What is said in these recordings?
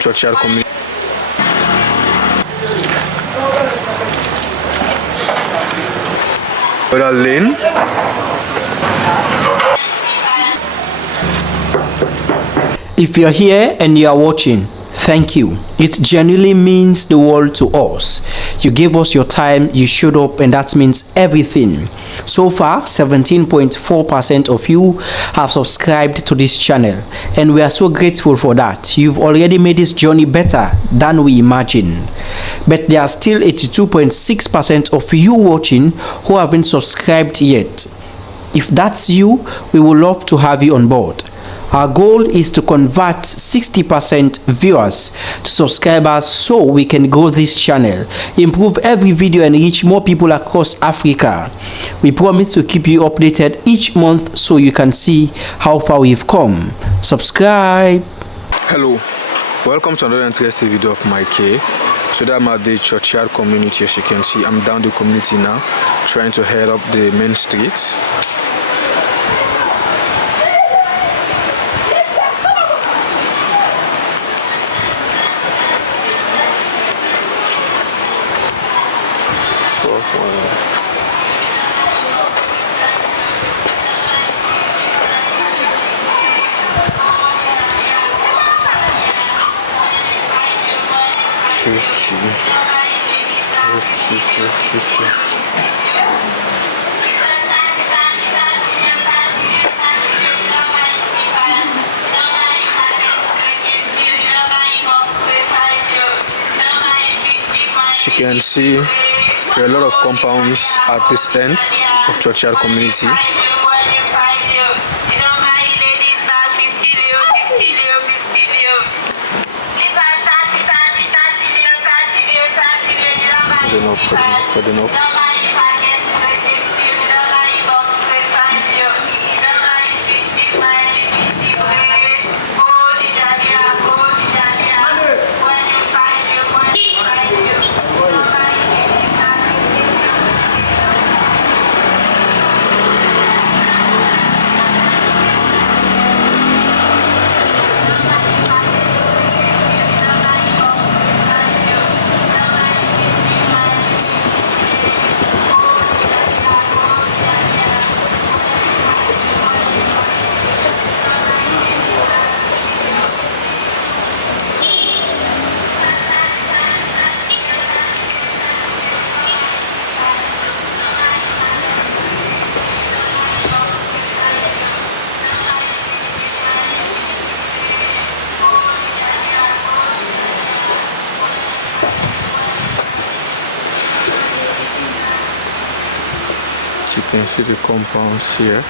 churchyard community. Brother Lane. If you're here and you are watching, thank you. It genuinely means the world to us. You gave us your time, you showed up, and that means everything. So far, 17.4% of you have subscribed to this channel, and we are so grateful for that. You've already made this journey better than we imagined. But there are still 82.6% of you watching who haven't subscribed yet. If that's you, we would love to have you on board. Our goal is to convert 60% viewers to subscribers so we can grow this channel, improve every video, and reach more people across Africa. We promise to keep you updated each month so you can see how far we've come. Subscribe. Hello, welcome to another interesting video of Mike.k. Today I'm at the churchyard community. As you can see, I'm down the community now, trying to head up the main streets. As you can see, there are a lot of compounds at this end of churchyard community. Pwede no. You can see the compounds here.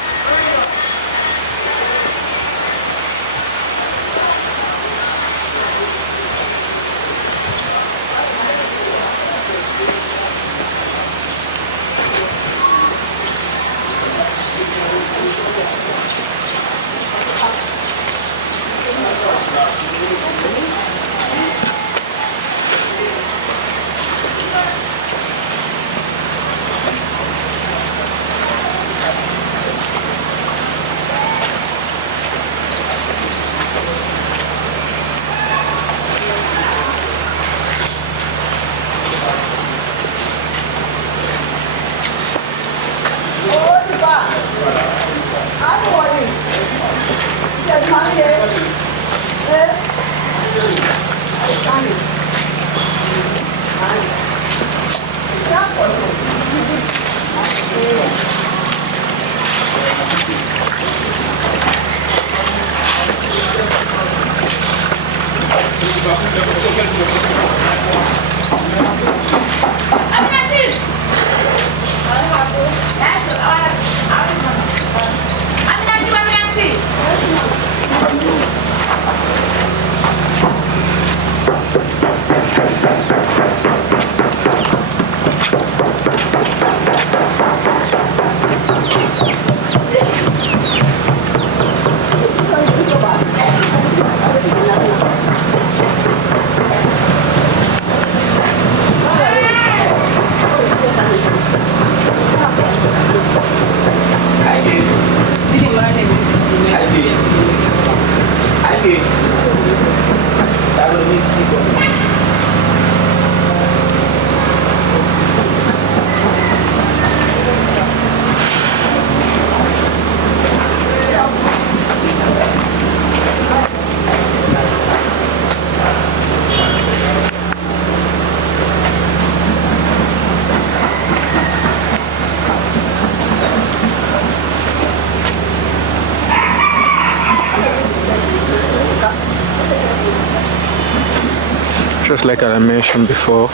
Just like I mentioned before,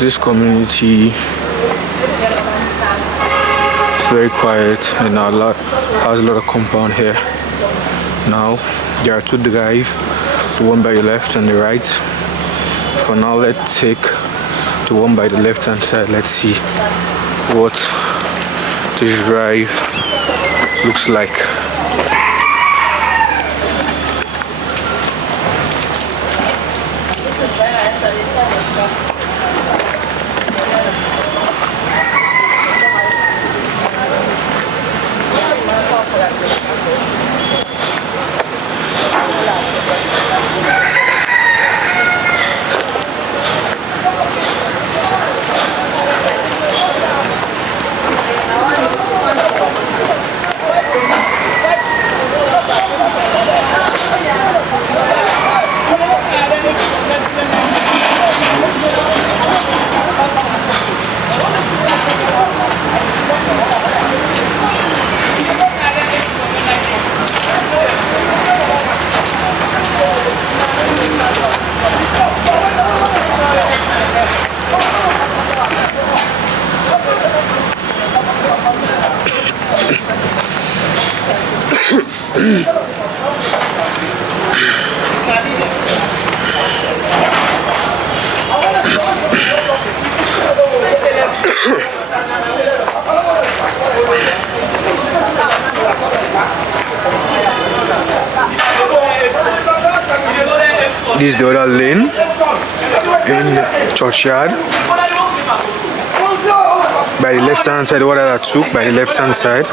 this community is very quiet and has a lot of compound here. Now there are 2 drives, the one by the left and the right. For now, let's take the one by the left hand side. Let's see what this drive looks like. This is the other lane in Churchyard. By the left hand side, what I took by the left hand side.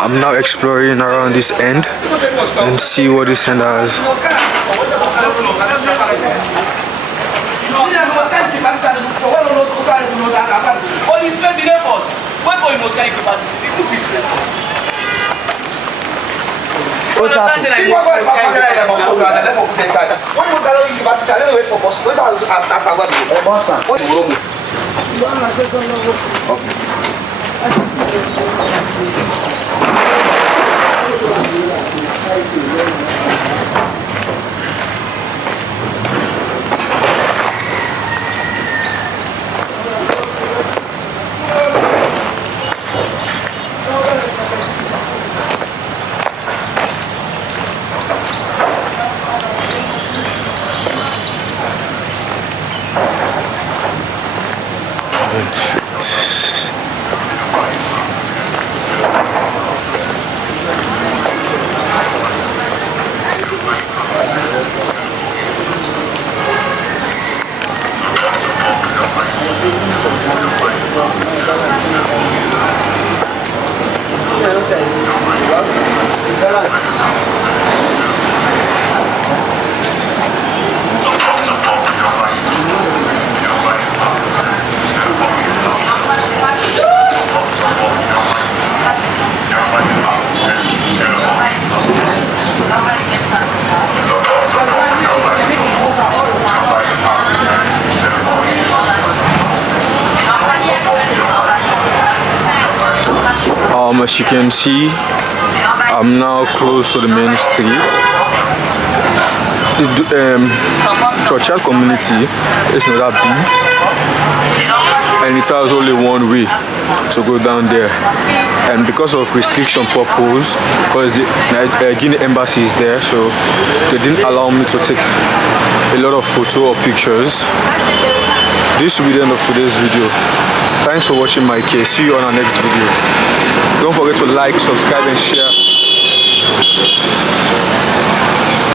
I'm now exploring around this end and see what this end has. As you can see, I'm now close to the main street. The Churchyard community is not that big, and it has only one way to go down there. And because of restriction purpose, because the Guinea embassy is there, so they didn't allow me to take a lot of photos or pictures. This will be the end of today's video. Thanks for watching Mike.k. See you on our next video. Don't forget to like, subscribe and share.